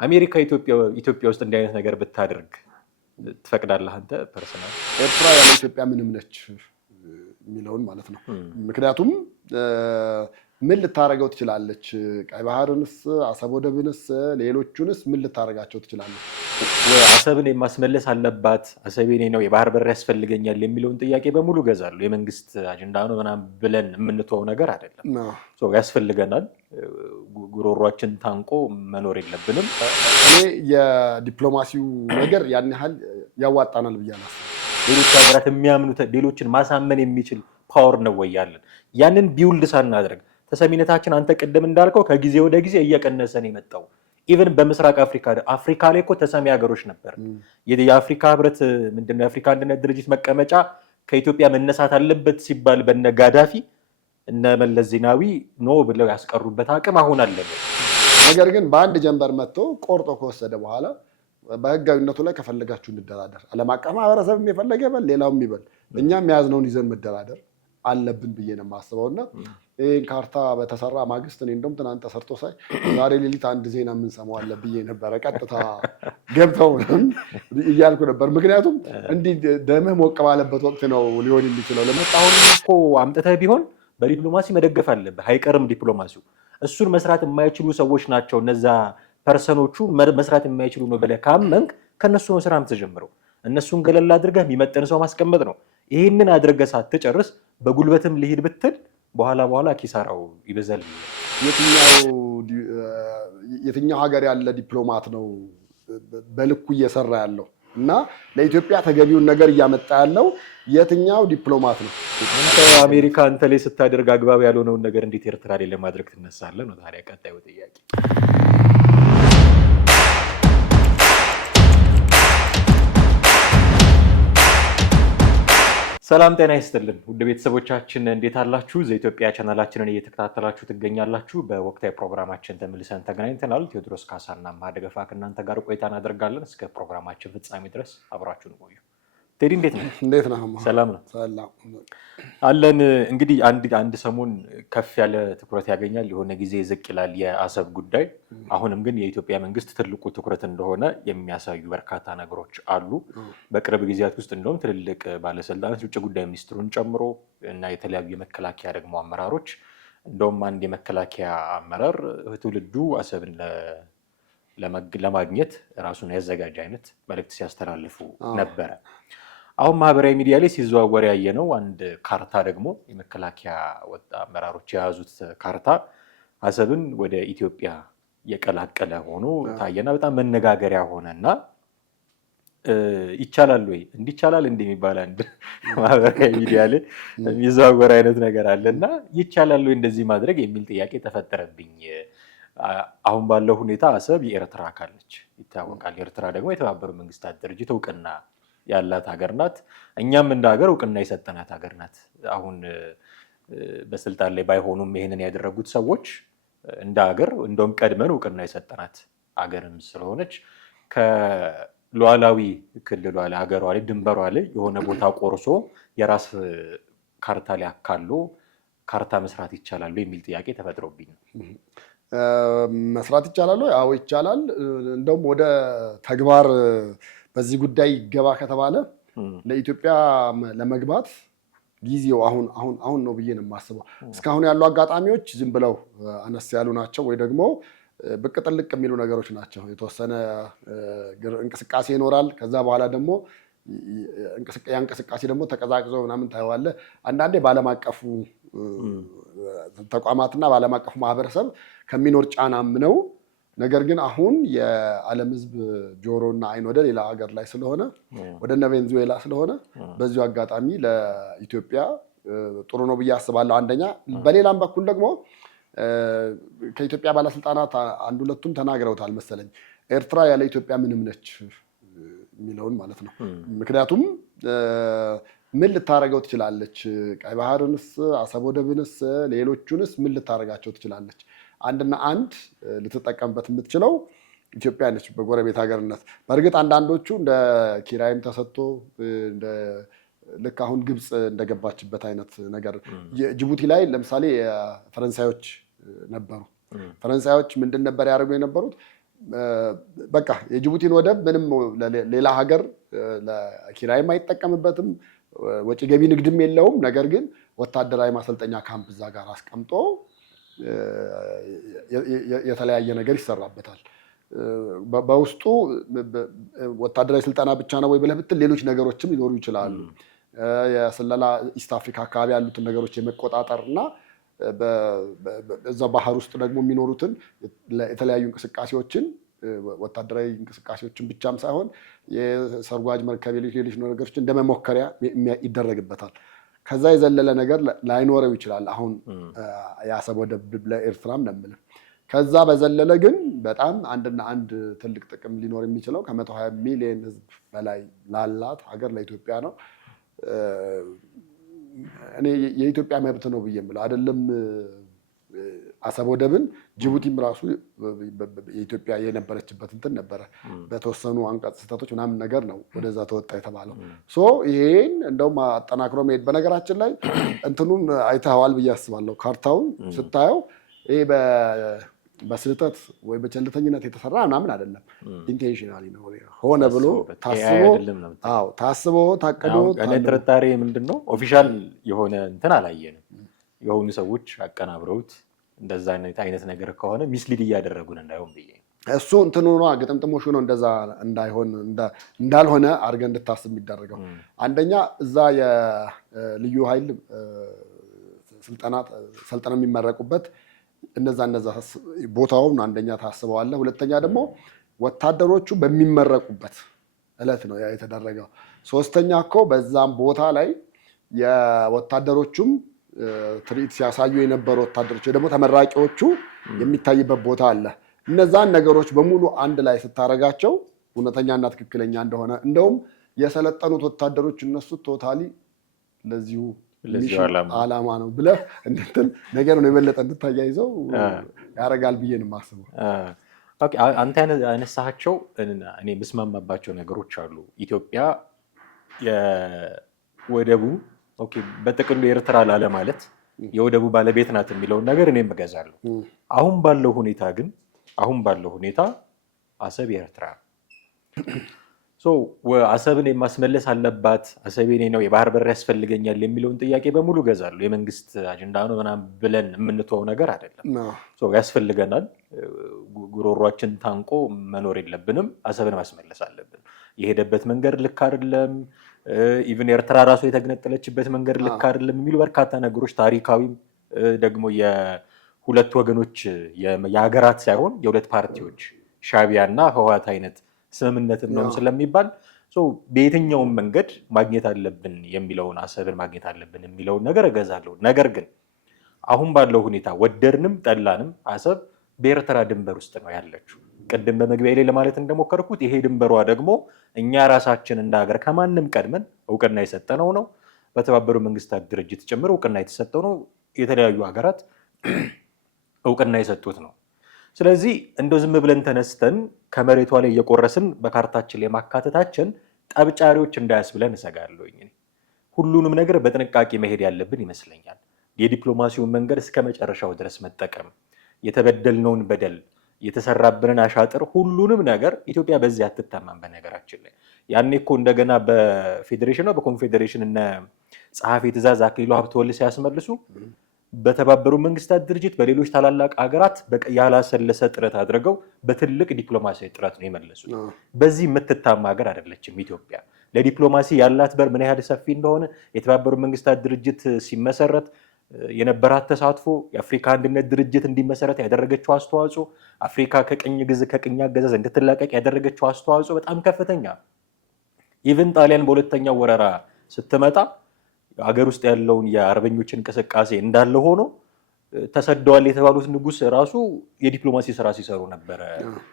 አሜሪካ ኢትዮጵያ ውስጥ እንዲህ አይነት ነገር ብታደርግ ትፈቅዳለህ አንተ ፐርሰናል? ኤርትራ ያለ ኢትዮጵያ ምንም ነች የሚለውን ማለት ነው። ምክንያቱም ምን ልታረጋው ትችላለች? ቀይ ባህርንስ፣ አሰብ ወደብንስ፣ ሌሎቹንስ ምን ልታረጋቸው ትችላለች? ወይ አሰብን የማስመለስ አለባት፣ አሰብ የኔ ነው፣ የባህር በር ያስፈልገኛል የሚለውን ጥያቄ በሙሉ ገዛሉ። የመንግስት አጀንዳ ነው ምናምን ብለን የምንተወው ነገር አይደለም። ያስፈልገናል። ጉሮሯችን ታንቆ መኖር የለብንም። እኔ የዲፕሎማሲው ነገር ያን ያህል ያዋጣናል ብዬ አላስብም። ሌሎች ሀገራት የሚያምኑት ሌሎችን ማሳመን የሚችል ፓወር ነው ወይ ያለን? ያንን ቢውልድ ሳናደርግ ተሰሚነታችን አንተ ቅድም እንዳልከው ከጊዜ ወደ ጊዜ እየቀነሰ ነው የመጣው። ኢቨን በምስራቅ አፍሪካ ላይ እኮ ተሰሚ ሀገሮች ነበር። የአፍሪካ ህብረት ምንድነው የአፍሪካ አንድነት ድርጅት መቀመጫ ከኢትዮጵያ መነሳት አለበት ሲባል በነ ጋዳፊ እነ መለስ ዜናዊ ኖ ብለው ያስቀሩበት አቅም አሁን አለ። ነገር ግን በአንድ ጀንበር መጥቶ ቆርጦ ከወሰደ በኋላ በህጋዊነቱ ላይ ከፈለጋችሁ እንደራደር፣ ዓለም አቀፍ ማህበረሰብ የፈለገ ይበል፣ ሌላውም ይበል፣ እኛም የያዝነውን ይዘን መደራደር አለብን ብዬ ነው የማስበውና ይህን ካርታ በተሰራ ማግስት እኔ እንደውም ትናንት ተሰርቶ ሳይ ዛሬ ሌሊት አንድ ዜና የምንሰማው አለ ብዬ ነበረ። ቀጥታ ገብተው እያልኩ ነበር። ምክንያቱም እንዲህ ደምህ ሞቅ ባለበት ወቅት ነው ሊሆን የሚችለው። ለመጣሁን እኮ አምጥተህ ቢሆን በዲፕሎማሲ መደገፍ አለብህ። አይቀርም ዲፕሎማሲው። እሱን መስራት የማይችሉ ሰዎች ናቸው እነዛ ፐርሰኖቹ መስራት የማይችሉ ነው ብለህ ካመንክ ከእነሱ ነው ስራ የምትጀምረው። እነሱን ገለል አድርገህ የሚመጥን ሰው ማስቀመጥ ነው። ይህንን አድርገህ ሳትጨርስ በጉልበትም ልሂድ ብትል በኋላ ኪሳራው ይበዛል። የትኛው ሀገር ያለ ዲፕሎማት ነው በልኩ እየሰራ ያለው እና ለኢትዮጵያ ተገቢውን ነገር እያመጣ ያለው የትኛው ዲፕሎማት ነው? አንተ አሜሪካ አንተ ላይ ስታደርግ አግባብ ያልሆነውን ነገር እንዴት ኤርትራ ላይ ለማድረግ ትነሳለህ ነው ታዲያ ቀጣዩ ጥያቄ። ሰላም ጤና ይስጥልን ውድ ቤተሰቦቻችን እንዴት አላችሁ? ዘኢትዮጵያ ቻናላችንን እየተከታተላችሁ ትገኛላችሁ። በወቅታዊ ፕሮግራማችን ተመልሰን ተገናኝተናል። ቴዎድሮስ ካሳና ማደገፋ ከእናንተ ጋር ቆይታ እናደርጋለን። እስከ ፕሮግራማችን ፍጻሜ ድረስ አብራችሁን ቆዩ። ቴዲ እንዴት ነው? እንዴት ነው? ሰላም ነው አለን። እንግዲህ አንድ ሰሞን ከፍ ያለ ትኩረት ያገኛል፣ የሆነ ጊዜ ዝቅ ይላል የአሰብ ጉዳይ። አሁንም ግን የኢትዮጵያ መንግስት ትልቁ ትኩረት እንደሆነ የሚያሳዩ በርካታ ነገሮች አሉ። በቅርብ ጊዜያት ውስጥ እንደውም ትልልቅ ባለስልጣናት ውጭ ጉዳይ ሚኒስትሩን ጨምሮ እና የተለያዩ የመከላከያ ደግሞ አመራሮች እንደውም አንድ የመከላከያ አመራር ትውልዱ አሰብን ለማግኘት ራሱን ያዘጋጀ አይነት መልእክት ሲያስተላልፉ ነበረ። አሁን ማህበራዊ ሚዲያ ላይ ሲዘዋወር ያየነው አንድ ካርታ ደግሞ የመከላከያ አመራሮች የያዙት ካርታ አሰብን ወደ ኢትዮጵያ የቀላቀለ ሆኖ ታየና በጣም መነጋገሪያ ሆነና ይቻላል ወይ እንዲቻላል እንደሚባል አንድ ማህበራዊ ሚዲያ ላይ የሚዘዋወር አይነት ነገር አለና ይቻላል ወይ እንደዚህ ማድረግ የሚል ጥያቄ ተፈጠረብኝ። አሁን ባለው ሁኔታ አሰብ የኤርትራ አካል ነች ይታወቃል። ኤርትራ ደግሞ የተባበሩት መንግስታት ድርጅት እውቅና ያላት ሀገር ናት። እኛም እንደ ሀገር እውቅና የሰጠናት ሀገር ናት። አሁን በስልጣን ላይ ባይሆኑም ይሄንን ያደረጉት ሰዎች እንደ ሀገር እንደውም ቀድመን እውቅና የሰጠናት ሀገርም ስለሆነች ከሉዓላዊ ክልሏ ላይ ሀገሯ ላይ ድንበሯ ላይ የሆነ ቦታ ቆርሶ የራስ ካርታ ላይ አካሎ ካርታ መስራት ይቻላሉ የሚል ጥያቄ ተፈጥሮብኝ ነው። መስራት ይቻላል? አዎ ይቻላል። እንደውም ወደ ተግባር በዚህ ጉዳይ ገባ ከተባለ ለኢትዮጵያ ለመግባት ጊዜው አሁን ነው ብዬ ነው የማስበው። እስካሁን ያሉ አጋጣሚዎች ዝም ብለው አነስ ያሉ ናቸው ወይ ደግሞ ብቅ ጥልቅ የሚሉ ነገሮች ናቸው። የተወሰነ እንቅስቃሴ ይኖራል። ከዛ በኋላ ደግሞ እንቅስቃሴ ደግሞ ተቀዛቅዞ ምናምን ታየዋለህ። አንዳንዴ በዓለም አቀፉ ተቋማትና በዓለም አቀፉ ማህበረሰብ ከሚኖር ጫናም ነው። ነገር ግን አሁን የዓለም ሕዝብ ጆሮና አይን ወደ ሌላ ሀገር ላይ ስለሆነ ወደ ቬኔዙዌላ ስለሆነ በዚሁ አጋጣሚ ለኢትዮጵያ ጥሩ ነው ብዬ አስባለሁ። አንደኛ። በሌላም በኩል ደግሞ ከኢትዮጵያ ባለስልጣናት አንድ ሁለቱም ተናግረውታል መሰለኝ ኤርትራ ያለ ኢትዮጵያ ምንም ነች የሚለውን ማለት ነው። ምክንያቱም ምን ልታረገው ትችላለች? ቀይ ባህርንስ፣ አሰብ ወደብንስ፣ ሌሎቹንስ ምን ልታረጋቸው ትችላለች? አንድና አንድ ልትጠቀምበት የምትችለው ኢትዮጵያ ነች በጎረቤት ሀገርነት። በእርግጥ አንዳንዶቹ እንደ ኪራይም ተሰጥቶ ልክ አሁን ግብፅ እንደገባችበት አይነት ነገር ጅቡቲ ላይ ለምሳሌ ፈረንሳዮች ነበሩ። ፈረንሳዮች ምንድን ነበር ያደርጉ የነበሩት? በቃ የጅቡቲን ወደብ ምንም ሌላ ሀገር ለኪራይም አይጠቀምበትም፣ ወጪ ገቢ ንግድም የለውም። ነገር ግን ወታደራዊ ማሰልጠኛ ካምፕ እዛ ጋር አስቀምጦ የተለያየ ነገር ይሰራበታል። በውስጡ ወታደራዊ ስልጠና ብቻ ነው ወይ ብለህ ብትል ሌሎች ነገሮችም ሊኖሩ ይችላሉ። የስለላ ኢስት አፍሪካ አካባቢ ያሉትን ነገሮች የመቆጣጠር እና በዛ ባህር ውስጥ ደግሞ የሚኖሩትን የተለያዩ እንቅስቃሴዎችን ወታደራዊ እንቅስቃሴዎችን ብቻም ሳይሆን የሰርጓጅ መርከብ ሌሎች ነገሮች እንደ መሞከሪያ ይደረግበታል። ከዛ የዘለለ ነገር ላይኖረው ይችላል። አሁን የአሰብ ወደብ ለኤርትራም ለምልም ከዛ በዘለለ ግን በጣም አንድና አንድ ትልቅ ጥቅም ሊኖር የሚችለው ከ120 ሚሊዮን ሕዝብ በላይ ላላት ሀገር ለኢትዮጵያ ነው። እኔ የኢትዮጵያ መብት ነው ብዬ የምለው አይደለም አሰብ ወደብን። ጅቡቲም ራሱ የኢትዮጵያ የነበረችበት እንትን ነበረ። በተወሰኑ አንቀጽ ስህተቶች ምናምን ነገር ነው ወደዛ ተወጣ የተባለው። ይሄን እንደውም አጠናክሮ መሄድ በነገራችን ላይ እንትኑን አይተኸዋል ብዬ አስባለሁ። ካርታውን ስታየው ይሄ በስህተት ወይ በቸልተኝነት የተሰራ ምናምን አይደለም። ኢንቴንሽናሊ ነው፣ ሆነ ብሎ ታስቦ ታቅዶ። ጥርጣሬ ምንድን ነው ኦፊሻል የሆነ እንትን አላየንም። የሆኑ ሰዎች አቀናብረውት እንደዛ አይነት ነገር ከሆነ ሚስሊድ እያደረጉን እንዳይሆን ብዬ እሱ እንትኑ ነው ግጥምጥሞሹ ነው እንደዛ እንዳይሆን እንዳልሆነ አድርገህ እንድታስብ የሚደረገው። አንደኛ እዛ የልዩ ኃይል ሰልጠና የሚመረቁበት እነዛ ቦታውን አንደኛ ታስበዋለህ። ሁለተኛ ደግሞ ወታደሮቹ በሚመረቁበት እለት ነው ያ የተደረገው። ሶስተኛ እኮ በዛም ቦታ ላይ የወታደሮቹም ትርኢት ሲያሳዩ የነበሩ ወታደሮች ደግሞ ተመራቂዎቹ የሚታይበት ቦታ አለ። እነዛን ነገሮች በሙሉ አንድ ላይ ስታረጋቸው እውነተኛና ትክክለኛ እንደሆነ እንደውም የሰለጠኑት ወታደሮች እነሱ ቶታሊ ለዚሁ ዓላማ ነው ብለህ እንድትል ነገር ነው የበለጠ እንድታያይዘው ያደርጋል ብዬ ነው የማስበው። አንተ ያነሳቸው እኔ የምስማማባቸው ነገሮች አሉ። ኢትዮጵያ የወደቡ በጥቅሉ ኤርትራ ላለ ማለት የወደቡ ባለቤት ናት የሚለውን ነገር እኔም እገዛለሁ። አሁን ባለው ሁኔታ አሰብ የኤርትራ አሰብን የማስመለስ አለባት፣ አሰብ የኔ ነው፣ የባህር በር ያስፈልገኛል የሚለውን ጥያቄ በሙሉ እገዛለሁ። የመንግስት አጀንዳ ነው ምናምን ብለን የምንተወው ነገር አይደለም። ያስፈልገናል። ጉሮሯችን ታንቆ መኖር የለብንም። አሰብን ማስመለስ አለብን። የሄደበት መንገድ ልክ አይደለም። ኢቭን ኤርትራ ራሱ የተገነጠለችበት መንገድ ልክ አይደለም የሚሉ በርካታ ነገሮች ታሪካዊም ደግሞ የሁለት ወገኖች የሀገራት ሳይሆን የሁለት ፓርቲዎች ሻዕቢያና ህወሓት አይነት ስምምነትን ነው ስለሚባል በየትኛውም መንገድ ማግኘት አለብን የሚለውን አሰብን ማግኘት አለብን የሚለውን ነገር እገዛለሁ። ነገር ግን አሁን ባለው ሁኔታ ወደድንም ጠላንም አሰብ በኤርትራ ድንበር ውስጥ ነው ያለችው። ቅድም በመግቢያ ላይ ለማለት እንደሞከርኩት ይሄ ድንበሯ ደግሞ እኛ ራሳችን እንደ ሀገር ከማንም ቀድመን እውቅና የሰጠነው ነው። በተባበሩት መንግስታት ድርጅት ጭምር እውቅና የተሰጠው ነው። የተለያዩ ሀገራት እውቅና የሰጡት ነው። ስለዚህ እንደው ዝም ብለን ተነስተን ከመሬቷ ላይ እየቆረስን በካርታችን ላይ ማካተታችን ጠብጫሪዎች እንዳያስብለን እሰጋለሁ። ሁሉንም ነገር በጥንቃቄ መሄድ ያለብን ይመስለኛል። የዲፕሎማሲውን መንገድ እስከ መጨረሻው ድረስ መጠቀም፣ የተበደልነውን በደል፣ የተሰራብንን አሻጥር፣ ሁሉንም ነገር ኢትዮጵያ በዚህ አትታማም። በነገራችን ላይ ያኔ እኮ እንደገና በፌዴሬሽን ነው በኮንፌዴሬሽን እነ ጸሐፊ ትእዛዝ አክሊሉ ሀብተወልድ ሲያስመልሱ በተባበሩት መንግስታት ድርጅት በሌሎች ታላላቅ ሀገራት ያላሰለሰ ጥረት አድርገው በትልቅ ዲፕሎማሲያዊ ጥረት ነው የመለሱት። በዚህ የምትታማ ሀገር አይደለችም ኢትዮጵያ። ለዲፕሎማሲ ያላት በር ምን ያህል ሰፊ እንደሆነ የተባበሩት መንግስታት ድርጅት ሲመሰረት የነበራት ተሳትፎ፣ የአፍሪካ አንድነት ድርጅት እንዲመሰረት ያደረገችው አስተዋጽኦ፣ አፍሪካ ከቅኝ አገዛዝ እንድትላቀቅ ያደረገችው አስተዋጽኦ በጣም ከፍተኛ። ኢቭን ጣሊያን በሁለተኛው ወረራ ስትመጣ ሀገር ውስጥ ያለውን የአርበኞች እንቅስቃሴ እንዳለ ሆኖ ተሰደዋል የተባሉት ንጉስ ራሱ የዲፕሎማሲ ስራ ሲሰሩ ነበረ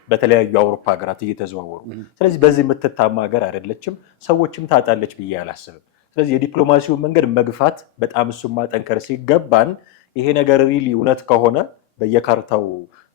በተለያዩ የአውሮፓ ሀገራት እየተዘዋወሩ። ስለዚህ በዚህ የምትታማ ሀገር አይደለችም፣ ሰዎችም ታጣለች ብዬ አላስብም። ስለዚህ የዲፕሎማሲውን መንገድ መግፋት በጣም እሱም ማጠንከር ሲገባን ይሄ ነገር ሪሊ እውነት ከሆነ በየካርታው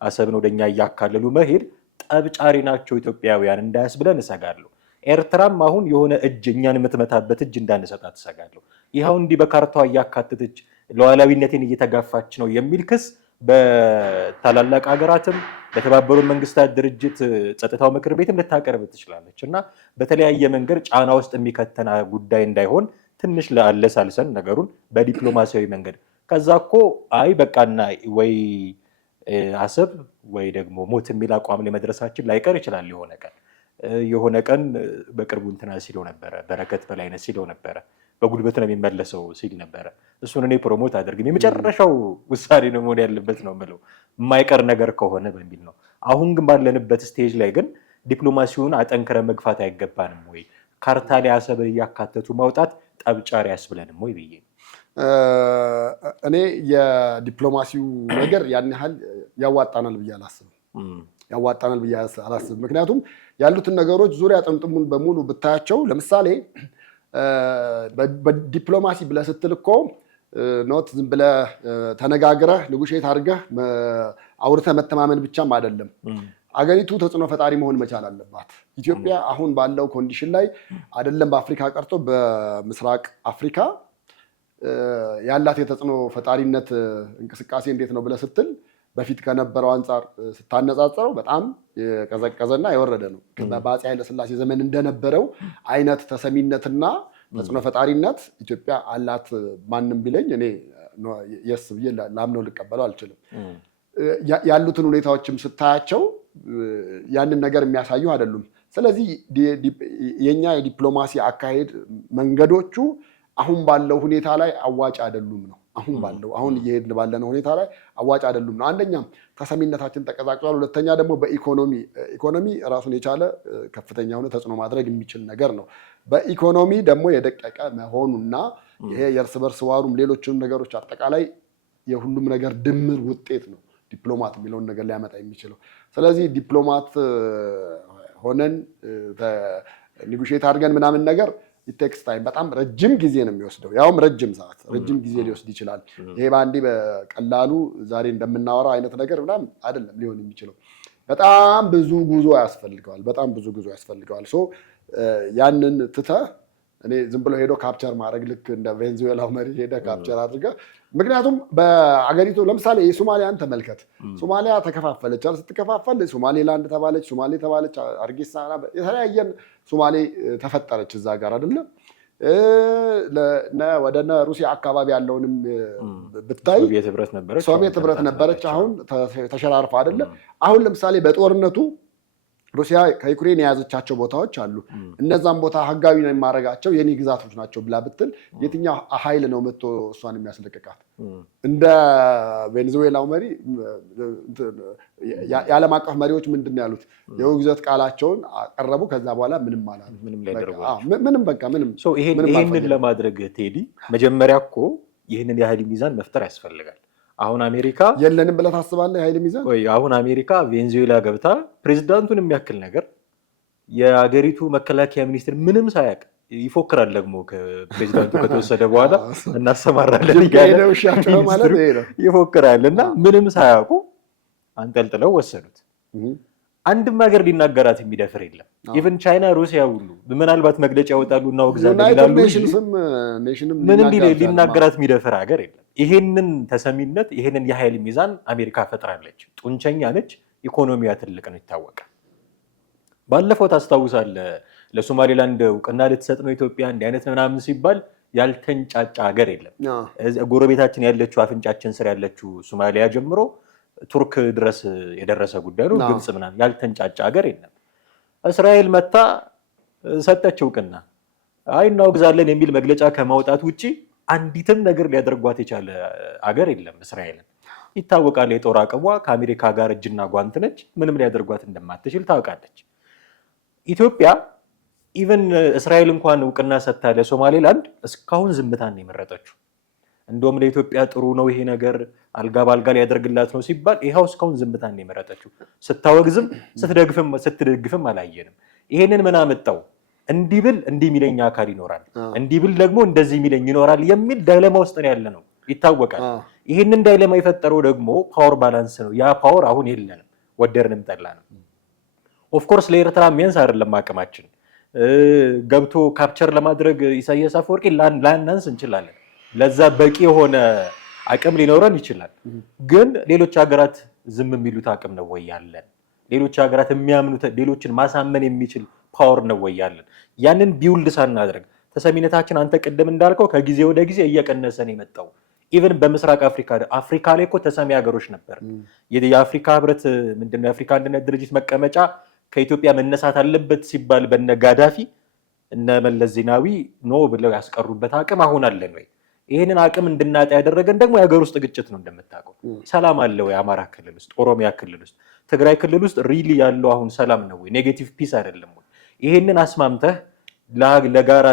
አሰብን ወደኛ እያካለሉ መሄድ ጠብጫሪ ናቸው ኢትዮጵያውያን እንዳያስብለን እሰጋለሁ። ኤርትራም አሁን የሆነ እጅ እኛን የምትመታበት እጅ እንዳንሰጣት እሰጋለሁ። ይኸው እንዲህ በካርታዋ እያካተተች ሉዓላዊነቴን እየተጋፋች ነው የሚል ክስ በታላላቅ ሀገራትም በተባበሩት መንግስታት ድርጅት ጸጥታው ምክር ቤትም ልታቀርብ ትችላለች እና በተለያየ መንገድ ጫና ውስጥ የሚከተና ጉዳይ እንዳይሆን ትንሽ ለአለሳልሰን ነገሩን በዲፕሎማሲያዊ መንገድ ከዛ እኮ አይ በቃና ወይ አሰብ ወይ ደግሞ ሞት የሚል አቋም ላይ መድረሳችን ላይቀር ይችላል። የሆነ ቀን በቅርቡ እንትና ሲለው ነበረ፣ በረከት በላይነት ሲለው ነበረ፣ በጉልበት ነው የሚመለሰው ሲል ነበረ። እሱን እኔ ፕሮሞት አድርግም የመጨረሻው ውሳኔ ነው መሆን ያለበት ነው የምለው የማይቀር ነገር ከሆነ በሚል ነው። አሁን ግን ባለንበት ስቴጅ ላይ ግን ዲፕሎማሲውን አጠንክረ መግፋት አይገባንም ወይ? ካርታ ላይ አሰብን እያካተቱ ማውጣት ጠብጫሪ ያስብለንም ወይ ብዬ እኔ የዲፕሎማሲው ነገር ያን ያህል ያዋጣናል ብዬ አላስብም። ምክንያቱም ያሉትን ነገሮች ዙሪያ ጥምጥሙን በሙሉ ብታያቸው፣ ለምሳሌ በዲፕሎማሲ ብለህ ስትል እኮ ኖት ዝም ብለህ ተነጋግረህ ንጉሼት አድርገህ አውርተህ መተማመን ብቻም አይደለም። አገሪቱ ተጽዕኖ ፈጣሪ መሆን መቻል አለባት። ኢትዮጵያ አሁን ባለው ኮንዲሽን ላይ አይደለም በአፍሪካ ቀርቶ በምስራቅ አፍሪካ ያላት የተጽዕኖ ፈጣሪነት እንቅስቃሴ እንዴት ነው ብለህ ስትል በፊት ከነበረው አንጻር ስታነጻጽረው በጣም የቀዘቀዘና የወረደ ነው። በአፄ ኃይለሥላሴ ዘመን እንደነበረው አይነት ተሰሚነትና ተጽዕኖ ፈጣሪነት ኢትዮጵያ አላት ማንም ቢለኝ እኔ የስ ብዬ ላምነው ልቀበለው አልችልም። ያሉትን ሁኔታዎችም ስታያቸው ያንን ነገር የሚያሳዩ አይደሉም። ስለዚህ የኛ የዲፕሎማሲ አካሄድ መንገዶቹ አሁን ባለው ሁኔታ ላይ አዋጭ አይደሉም ነው። አሁን እየሄድን ባለነው ሁኔታ ላይ አዋጭ አይደሉም ነው። አንደኛም ተሰሚነታችን ተቀዛቅዟል። ሁለተኛ ደግሞ በኢኮኖሚ ራሱን የቻለ ከፍተኛ የሆነ ተጽዕኖ ማድረግ የሚችል ነገር ነው። በኢኮኖሚ ደግሞ የደቀቀ መሆኑና ይሄ የእርስ በርስ ዋሩም ሌሎችንም ነገሮች አጠቃላይ የሁሉም ነገር ድምር ውጤት ነው ዲፕሎማት የሚለውን ነገር ሊያመጣ የሚችለው። ስለዚህ ዲፕሎማት ሆነን ኔጎሼት አድርገን ምናምን ነገር ቴክስ ታይም በጣም ረጅም ጊዜ ነው የሚወስደው። ያውም ረጅም ጊዜ ሊወስድ ይችላል። ይሄ በአንዴ በቀላሉ ዛሬ እንደምናወራው አይነት ነገር ምናምን አይደለም ሊሆን የሚችለው። በጣም ብዙ ጉዞ ያስፈልገዋል። ያንን ትተህ እኔ ዝም ብሎ ሄዶ ካፕቸር ማድረግ ልክ እንደ ቬንዙዌላው መሪ ሄደ ካፕቸር አድርገ። ምክንያቱም በአገሪቱ ለምሳሌ የሶማሊያን ተመልከት። ሶማሊያ ተከፋፈለች። ስትከፋፈል ሶማሌላንድ ተባለች፣ ሶማሌ ተባለች፣ አርጌሳ የተለያየን ሶማሌ ተፈጠረች እዛ ጋር አይደለም። ወደ ሩሲያ አካባቢ ያለውንም ብታይ ሶቪየት ህብረት ነበረች። አሁን ተሸራርፋ አይደለም። አሁን ለምሳሌ በጦርነቱ ሩሲያ ከዩክሬን የያዘቻቸው ቦታዎች አሉ። እነዛም ቦታ ህጋዊ ነው የማደርጋቸው የኔ ግዛቶች ናቸው ብላ ብትል የትኛው ኃይል ነው መጥቶ እሷን የሚያስለቅቃት? እንደ ቬኔዙዌላው መሪ የዓለም አቀፍ መሪዎች ምንድን ነው ያሉት? የውግዘት ቃላቸውን አቀረቡ። ከዛ በኋላ ምንም አላሉ። ይህንን ለማድረግ ቴዲ መጀመሪያ እኮ ይህንን የኃይል ሚዛን መፍጠር ያስፈልጋል። አሁን አሜሪካ የለንም ብለህ ታስባለህ? የኃይል ሚዛን አሁን አሜሪካ ቬንዙዌላ ገብታ ፕሬዚዳንቱን የሚያክል ነገር የአገሪቱ መከላከያ ሚኒስትር ምንም ሳያውቅ ይፎክራል። ደግሞ ከፕሬዚዳንቱ ከተወሰደ በኋላ እናሰማራለን እያለ ይፎክራል። እና ምንም ሳያውቁ አንጠልጥለው ወሰዱት። አንድም ሀገር ሊናገራት የሚደፍር የለም። ኢቨን ቻይና፣ ሩሲያ ሁሉ ምናልባት መግለጫ ያወጣሉ እና ወግዛለን ይላሉ። ምንም ሊናገራት የሚደፍር ሀገር የለም። ይሄንን ተሰሚነት ይሄንን የኃይል ሚዛን አሜሪካ ፈጥራለች። ጡንቸኛ ነች። ኢኮኖሚያ ትልቅ ነው ይታወቃል። ባለፈው ታስታውሳለህ ለሶማሌላንድ እውቅና ልትሰጥ ነው ኢትዮጵያ እንዲህ አይነት ምናምን ሲባል ያልተንጫጫ ሀገር የለም። ጎረቤታችን ያለችው አፍንጫችን ስር ያለችው ሶማሊያ ጀምሮ ቱርክ ድረስ የደረሰ ጉዳይ ነው። ግብጽ ምናምን ያልተንጫጫ ሀገር የለም። እስራኤል መታ ሰጠች እውቅና። አይ እናወግዛለን የሚል መግለጫ ከማውጣት ውጪ አንዲትም ነገር ሊያደርጓት የቻለ ሀገር የለም። እስራኤልን ይታወቃል። የጦር አቅሟ ከአሜሪካ ጋር እጅና ጓንት ነች። ምንም ሊያደርጓት እንደማትችል ታውቃለች። ኢትዮጵያ ኢቨን እስራኤል እንኳን እውቅና ሰጥታ ለሶማሌላንድ እስካሁን ዝምታን ነው የመረጠችው። እንደውም ለኢትዮጵያ ጥሩ ነው ይሄ ነገር አልጋ ባልጋ ሊያደርግላት ነው ሲባል ይኸው እስካሁን ዝምታን ነው የመረጠችው። ስታወግዝም ስትደግፍም አላየንም። ይሄንን ምን አመጣው? እንዲህ ብል እንዲህ የሚለኝ አካል ይኖራል፣ እንዲህ ብል ደግሞ እንደዚህ የሚለኝ ይኖራል የሚል ዳይለማ ውስጥ ነው ያለ ነው ይታወቃል። ይህንን ዳይለማ የፈጠረው ደግሞ ፓወር ባላንስ ነው። ያ ፓወር አሁን የለንም፣ ወደድንም ጠላንም። ኦፍኮርስ ለኤርትራ ሚያንስ አይደለም አቅማችን። ገብቶ ካፕቸር ለማድረግ ኢሳያስ አፈወርቂ ላናንስ እንችላለን። ለዛ በቂ የሆነ አቅም ሊኖረን ይችላል። ግን ሌሎች ሀገራት ዝም የሚሉት አቅም ነው ወይ ያለን? ሌሎች ሀገራት የሚያምኑት ሌሎችን ማሳመን የሚችል ፓወር ነው ወይ ያለን? ያንን ቢውልድ ሳናደርግ ተሰሚነታችን አንተ ቅድም እንዳልከው ከጊዜ ወደ ጊዜ እየቀነሰ ነው የመጣው። ኢቨን በምስራቅ አፍሪካ ላይ እኮ ተሰሚ ሀገሮች ነበር። የአፍሪካ ህብረት ምንድነው የአፍሪካ አንድነት ድርጅት መቀመጫ ከኢትዮጵያ መነሳት አለበት ሲባል በነ ጋዳፊ እነ መለስ ዜናዊ ኖ ብለው ያስቀሩበት አቅም አሁን አለን ወይ? ይህንን አቅም እንድናጣ ያደረገን ደግሞ የሀገር ውስጥ ግጭት ነው። እንደምታውቀው ሰላም አለ ወይ? አማራ ክልል ውስጥ፣ ኦሮሚያ ክልል ውስጥ፣ ትግራይ ክልል ውስጥ ሪሊ ያለው አሁን ሰላም ነው ወይ? ኔጌቲቭ ፒስ አይደለም ወይ? ይህንን አስማምተህ ለጋራ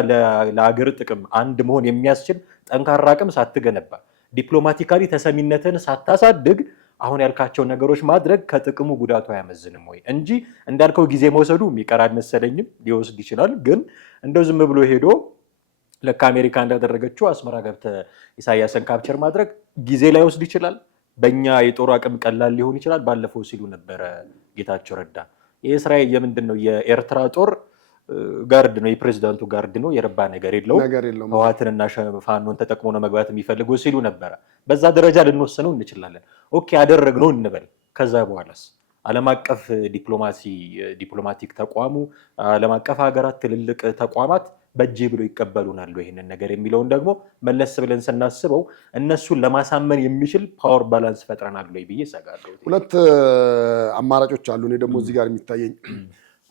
ለሀገር ጥቅም አንድ መሆን የሚያስችል ጠንካራ አቅም ሳትገነባ ዲፕሎማቲካሊ ተሰሚነትን ሳታሳድግ አሁን ያልካቸው ነገሮች ማድረግ ከጥቅሙ ጉዳቱ አያመዝንም ወይ እንጂ እንዳልከው ጊዜ መውሰዱ የሚቀር አልመሰለኝም። ሊወስድ ይችላል፣ ግን እንደው ዝም ብሎ ሄዶ ለካ አሜሪካ እንዳደረገችው አስመራ ገብተህ ኢሳያስን ካፕቸር ማድረግ ጊዜ ላይ ወስድ ይችላል። በእኛ የጦር አቅም ቀላል ሊሆን ይችላል። ባለፈው ሲሉ ነበረ ጌታቸው ረዳ የእስራኤል የምንድን ነው የኤርትራ ጦር ጋርድ ነው፣ የፕሬዚዳንቱ ጋርድ ነው፣ የረባ ነገር የለውም፣ ህወሓትንና ፋኖን ተጠቅሞ ነው መግባት የሚፈልገው ሲሉ ነበረ። በዛ ደረጃ ልንወስነው እንችላለን። ኦኬ ያደረግነው እንበል። ከዛ በኋላስ ዓለም አቀፍ ዲፕሎማቲክ ተቋሙ ዓለም አቀፍ ሀገራት ትልልቅ ተቋማት በእጅ ብሎ ይቀበሉናል ይህንን ነገር የሚለውን ደግሞ መለስ ብለን ስናስበው እነሱን ለማሳመን የሚችል ፓወር ባላንስ ፈጥረናል ብዬ እሰጋለሁ። ሁለት አማራጮች አሉ። እኔ ደግሞ እዚህ ጋር የሚታየኝ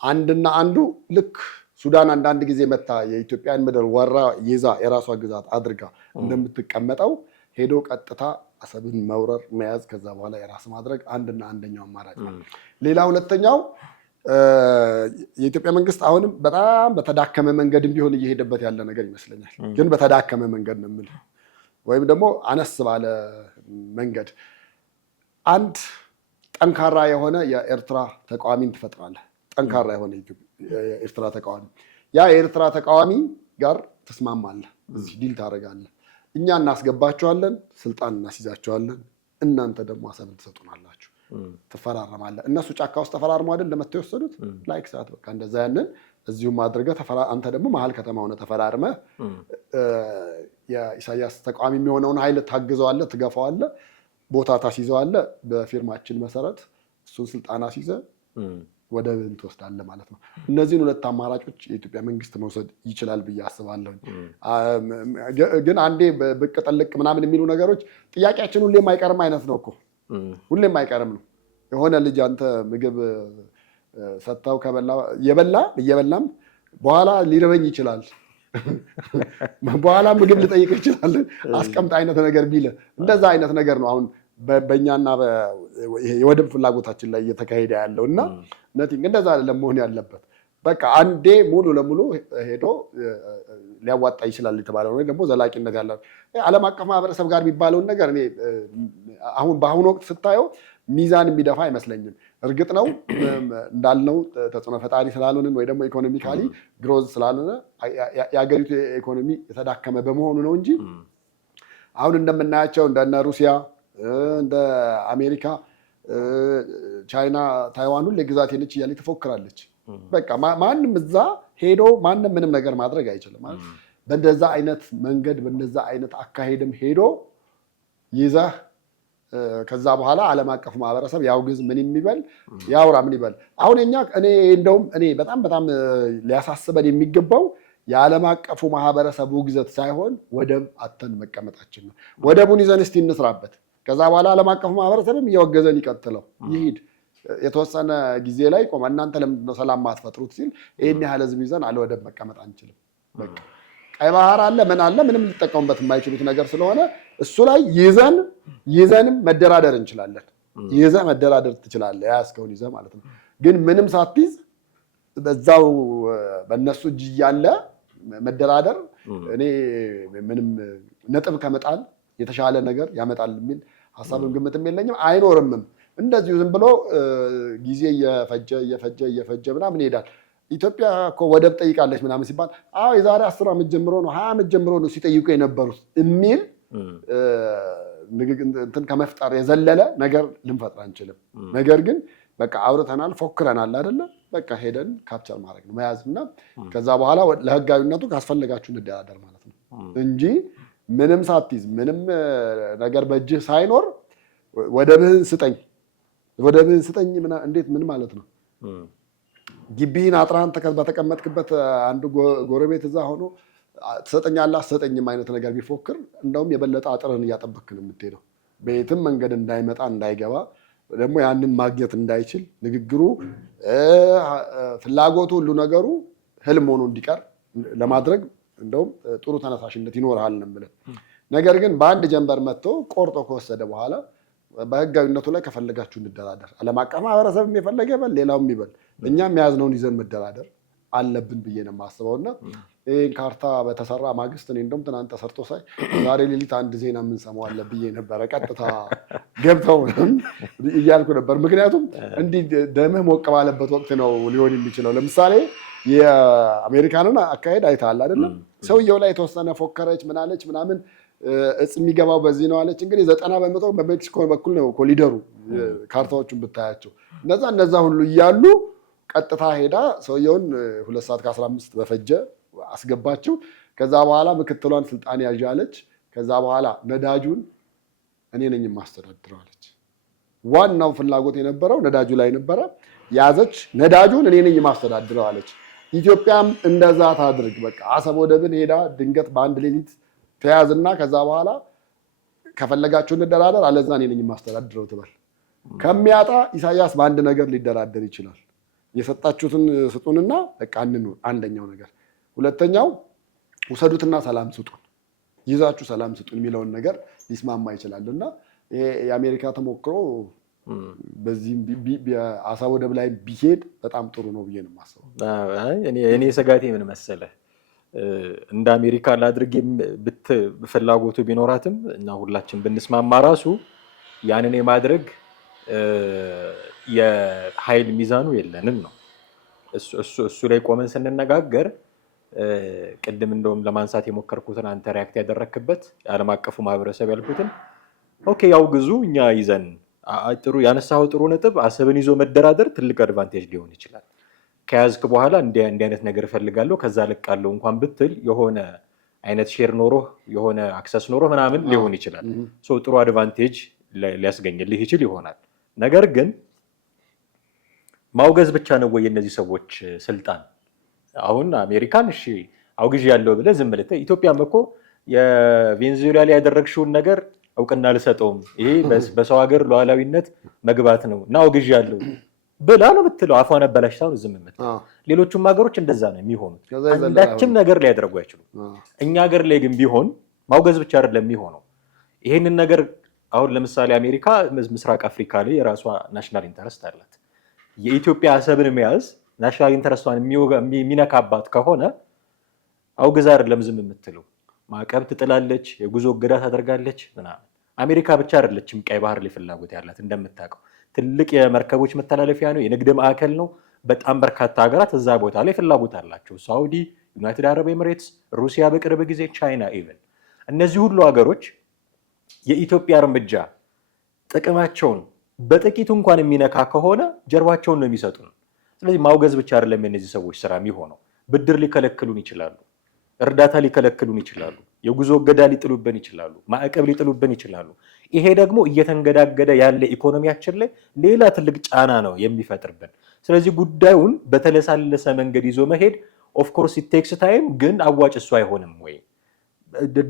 አንድና አንዱ ልክ ሱዳን አንዳንድ ጊዜ መታ የኢትዮጵያን ምድር ወራ ይዛ የራሷ ግዛት አድርጋ እንደምትቀመጠው ሄዶ ቀጥታ አሰብን መውረር መያዝ፣ ከዛ በኋላ የራስ ማድረግ አንድና አንደኛው አማራጭ ነው። ሌላ ሁለተኛው የኢትዮጵያ መንግስት አሁንም በጣም በተዳከመ መንገድም ቢሆን እየሄደበት ያለ ነገር ይመስለኛል። ግን በተዳከመ መንገድ ነው የምልህ፣ ወይም ደግሞ አነስ ባለ መንገድ አንድ ጠንካራ የሆነ የኤርትራ ተቃዋሚን ትፈጥራለህ። ጠንካራ የሆነ የኤርትራ ተቃዋሚ፣ ያ የኤርትራ ተቃዋሚ ጋር ትስማማለህ፣ እዚህ ዲል ታደርጋለህ። እኛ እናስገባቸዋለን፣ ስልጣን እናስይዛቸዋለን፣ እናንተ ደግሞ አሰብን ትሰጡናላችሁ፣ ትፈራረማለህ። እነሱ ጫካ ውስጥ ተፈራርመው አይደል ለመተው የወሰዱት ላይክ ሰዓት በቃ እንደዛ ያንን እዚሁም አድርገህ አንተ ደግሞ መሀል ከተማ ሆነ ተፈራርመህ የኢሳያስ ተቃዋሚ የሚሆነውን ኃይል ታግዘዋለህ፣ ትገፋዋለህ፣ ቦታ ታስይዘዋለህ። በፊርማችን መሰረት እሱን ስልጣን አስይዘህ ወደብን ትወስዳለህ ማለት ነው። እነዚህን ሁለት አማራጮች የኢትዮጵያ መንግስት መውሰድ ይችላል ብዬ አስባለሁ። ግን አንዴ ብቅ ጥልቅ ምናምን የሚሉ ነገሮች ጥያቄያችን ሁሌም አይቀርም አይነት ነው እኮ፣ ሁሌም አይቀርም ነው። የሆነ ልጅ አንተ ምግብ ሰጥተው እየበላም በኋላ ሊርበኝ ይችላል፣ በኋላ ምግብ ልጠይቅ ይችላል፣ አስቀምጥ አይነት ነገር ቢልህ እንደዛ አይነት ነገር ነው አሁን በእኛና የወደብ ፍላጎታችን ላይ እየተካሄደ ያለው እና ነቲንግ እንደዛ አይደለም መሆን ያለበት። በቃ አንዴ ሙሉ ለሙሉ ሄዶ ሊያዋጣ ይችላል የተባለው ነው ደግሞ ዘላቂነት ያለው ዓለም አቀፍ ማህበረሰብ ጋር የሚባለውን ነገር እኔ በአሁኑ ወቅት ስታየው ሚዛን የሚደፋ አይመስለኝም። እርግጥ ነው እንዳልነው ተጽዕኖ ፈጣሪ ስላልሆንን ወይ ደግሞ ኢኮኖሚካሊ ግሮዝ ስላልሆነ የአገሪቱ ኢኮኖሚ የተዳከመ በመሆኑ ነው እንጂ አሁን እንደምናያቸው እንደነ ሩሲያ እንደ አሜሪካ፣ ቻይና፣ ታይዋን ሁሌ ግዛቴ ነች እያለች ትፎክራለች። በቃ ማንም እዛ ሄዶ ማንም ምንም ነገር ማድረግ አይችልም ማለት በእንደዛ አይነት መንገድ በእንደዛ አይነት አካሄድም ሄዶ ይዘህ ከዛ በኋላ ዓለም አቀፉ ማህበረሰብ ያውግዝ ምን የሚበል ያውራ ምን ይበል። አሁን እኔ በጣም ሊያሳስበን የሚገባው የዓለም አቀፉ ማህበረሰብ ውግዘት ሳይሆን ወደብ አተን መቀመጣችን ነው። ወደቡን ይዘን እስቲ እንስራበት። ከዛ በኋላ ዓለም አቀፉ ማህበረሰብም እየወገዘን ይቀጥለው ይሂድ። የተወሰነ ጊዜ ላይ ቆመ እናንተ ለምንድን ነው ሰላም ማትፈጥሩት ሲል ይህን ያህል ህዝብ ይዘን አለ ወደብ መቀመጥ አንችልም። በቃ ቀይ ባህር አለ ምን አለ ምንም ሊጠቀሙበት የማይችሉት ነገር ስለሆነ እሱ ላይ ይዘንም መደራደር እንችላለን። ይዘህ መደራደር ትችላለህ፣ ያስከውን ይዘህ ማለት ነው። ግን ምንም ሳትይዝ በዛው በእነሱ እጅ እያለ መደራደር እኔ ምንም ነጥብ ከመጣል የተሻለ ነገር ያመጣል የሚል ሀሳብም ግምትም የለኝም፣ አይኖርምም። እንደዚሁ ዝም ብሎ ጊዜ እየፈጀ ምናምን ይሄዳል። ኢትዮጵያ እኮ ወደብ ጠይቃለች ምናምን ሲባል የዛሬ 10 ዓመት ጀምሮ ነው 20 ዓመት ጀምሮ ነው ሲጠይቁ የነበሩት የሚል እንትን ከመፍጠር የዘለለ ነገር ልንፈጥር አንችልም። ነገር ግን በቃ አውርተናል፣ ፎክረናል አይደለ? በቃ ሄደን ካፕቸር ማድረግ ነው መያዝ እና ከዛ በኋላ ለህጋዊነቱ ካስፈለጋችሁ እንደራደር ማለት ነው እንጂ ምንም ሳትይዝ ምንም ነገር በእጅህ ሳይኖር ወደብህን ስጠኝ እንዴት ምን ማለት ነው? ግቢህን አጥራህን በተቀመጥክበት አንዱ ጎረቤት እዛ ሆኖ ትሰጠኛለህ አትሰጠኝም አይነት ነገር ቢፎክር እንደውም የበለጠ አጥርህን እያጠበክ ነው የምትሄደው። በየትም መንገድ እንዳይመጣ እንዳይገባ ደግሞ ያንን ማግኘት እንዳይችል ንግግሩ፣ ፍላጎቱ፣ ሁሉ ነገሩ ህልም ሆኖ እንዲቀር ለማድረግ እንደውም ጥሩ ተነሳሽነት ይኖርሃል ነው የምልህ። ነገር ግን በአንድ ጀንበር መጥቶ ቆርጦ ከወሰደ በኋላ በህጋዊነቱ ላይ ከፈለጋችሁ እንደራደር፣ ዓለም አቀፍ ማህበረሰብ የፈለገ ይበል፣ ሌላውም ይበል፣ እኛም የያዝነውን ይዘን መደራደር አለብን ብዬ ነው የማስበው። እና ይህን ካርታ በተሰራ ማግስት እኔ እንደውም ትናንት ተሰርቶ ሳይ ዛሬ ሌሊት አንድ ዜና የምንሰማው አለ ብዬ ነበረ። ቀጥታ ገብተው እያልኩ ነበር። ምክንያቱም እንዲህ ደምህ ሞቅ ባለበት ወቅት ነው ሊሆን የሚችለው። ለምሳሌ የአሜሪካንን አካሄድ አይተሃል አይደለም? ሰውየው ላይ የተወሰነ ፎከረች ምናለች ምናምን እጽ የሚገባው በዚህ ነው አለች። እንግዲህ 90% በሜክሲኮ በኩል ነው ኮሊደሩ። ካርታዎቹን ብታያቸው እነዛ ሁሉ እያሉ ቀጥታ ሄዳ ሰውየውን 2 ሰዓት ከ15 በፈጀ አስገባችው። ከዛ በኋላ ምክትሏን ስልጣን ያዥ አለች። ከዛ በኋላ ነዳጁን እኔ ነኝ የማስተዳድረው አለች። ዋናው ፍላጎት የነበረው ነዳጁ ላይ ነበረ። ያዘች። ነዳጁን እኔ ነኝ የማስተዳድረው አለች። ኢትዮጵያም እንደዛ ታድርግ። በቃ አሰብ ወደብን ሄዳ ድንገት በአንድ ሌሊት ተያዝና ከዛ በኋላ ከፈለጋችሁ እንደራደር አለዛ እኔ ነኝ የማስተዳድረው ትበል። ከሚያጣ ኢሳያስ በአንድ ነገር ሊደራደር ይችላል። የሰጣችሁትን ስጡንና በቃ እንኑር፣ አንደኛው ነገር። ሁለተኛው ውሰዱትና ሰላም ስጡን፣ ይዛችሁ ሰላም ስጡን የሚለውን ነገር ሊስማማ ይችላል። እና ይሄ የአሜሪካ ተሞክሮ በዚህም አሰብ ወደብ ላይ ቢሄድ በጣም ጥሩ ነው ብዬ ነው የማስበው። እኔ ስጋቴ ምን መሰለህ፣ እንደ አሜሪካ ላድርግ ፍላጎቱ ቢኖራትም እና ሁላችን ብንስማማ ራሱ ያንን የማድረግ የኃይል ሚዛኑ የለንም ነው። እሱ ላይ ቆመን ስንነጋገር ቅድም እንደውም ለማንሳት የሞከርኩትን አንተ ሪያክት ያደረክበት የዓለም አቀፉ ማህበረሰብ ያልኩትን ኦኬ ያው ግዙ እኛ ይዘን ጥሩ ያነሳው ጥሩ ነጥብ አሰብን ይዞ መደራደር ትልቅ አድቫንቴጅ ሊሆን ይችላል። ከያዝክ በኋላ እንዲህ አይነት ነገር እፈልጋለሁ ከዛ ልቃለሁ እንኳን ብትል የሆነ አይነት ሼር ኖሮ የሆነ አክሰስ ኖሮ ምናምን ሊሆን ይችላል። ጥሩ አድቫንቴጅ ሊያስገኝልህ ይችል ይሆናል። ነገር ግን ማውገዝ ብቻ ነው ወይ የነዚህ ሰዎች ስልጣን? አሁን አሜሪካን እሺ አውግዥ ያለው ብለህ ዝም ብለህ ኢትዮጵያም እኮ የቬንዙዌላ ላይ ያደረግሽውን ነገር እውቅና ልሰጠውም ይሄ በሰው ሀገር ሉዓላዊነት መግባት ነው እና አውግዥ ያለው ብላ ነው የምትለው። አፏን አበላሽታው ነው ዝም የምትለው። ሌሎቹም ሀገሮች እንደዛ ነው የሚሆኑት። አንዳችም ነገር ሊያደርጉ አይችሉም። እኛ ሀገር ላይ ግን ቢሆን ማውገዝ ብቻ አይደለም የሚሆነው። ይሄንን ነገር አሁን ለምሳሌ አሜሪካ ምስራቅ አፍሪካ ላይ የራሷ ናሽናል ኢንተረስት አላት። የኢትዮጵያ አሰብን መያዝ ናሽናል ኢንተረስቷን የሚነካባት ከሆነ አውግዛ አይደለም ዝም የምትለው። ማዕቀብ ትጥላለች፣ የጉዞ እገዳ ታደርጋለች ምናምን። አሜሪካ ብቻ አይደለችም ቀይ ባህር ላይ ፍላጎት ያላት። እንደምታውቀው ትልቅ የመርከቦች መተላለፊያ ነው፣ የንግድ ማዕከል ነው። በጣም በርካታ ሀገራት እዛ ቦታ ላይ ፍላጎት አላቸው። ሳውዲ፣ ዩናይትድ አረብ ኤምሬትስ፣ ሩሲያ፣ በቅርብ ጊዜ ቻይና ኢቨን። እነዚህ ሁሉ ሀገሮች የኢትዮጵያ እርምጃ ጥቅማቸውን በጥቂቱ እንኳን የሚነካ ከሆነ ጀርባቸውን ነው የሚሰጡን። ስለዚህ ማውገዝ ብቻ አይደለም የነዚህ ሰዎች ስራ የሚሆነው። ብድር ሊከለክሉን ይችላሉ፣ እርዳታ ሊከለክሉን ይችላሉ፣ የጉዞ እገዳ ሊጥሉብን ይችላሉ፣ ማዕቀብ ሊጥሉብን ይችላሉ። ይሄ ደግሞ እየተንገዳገደ ያለ ኢኮኖሚያችን ላይ ሌላ ትልቅ ጫና ነው የሚፈጥርብን። ስለዚህ ጉዳዩን በተለሳለሰ መንገድ ይዞ መሄድ ኦፍኮርስ ኢት ታይም፣ ግን አዋጭ እሱ አይሆንም ወይ?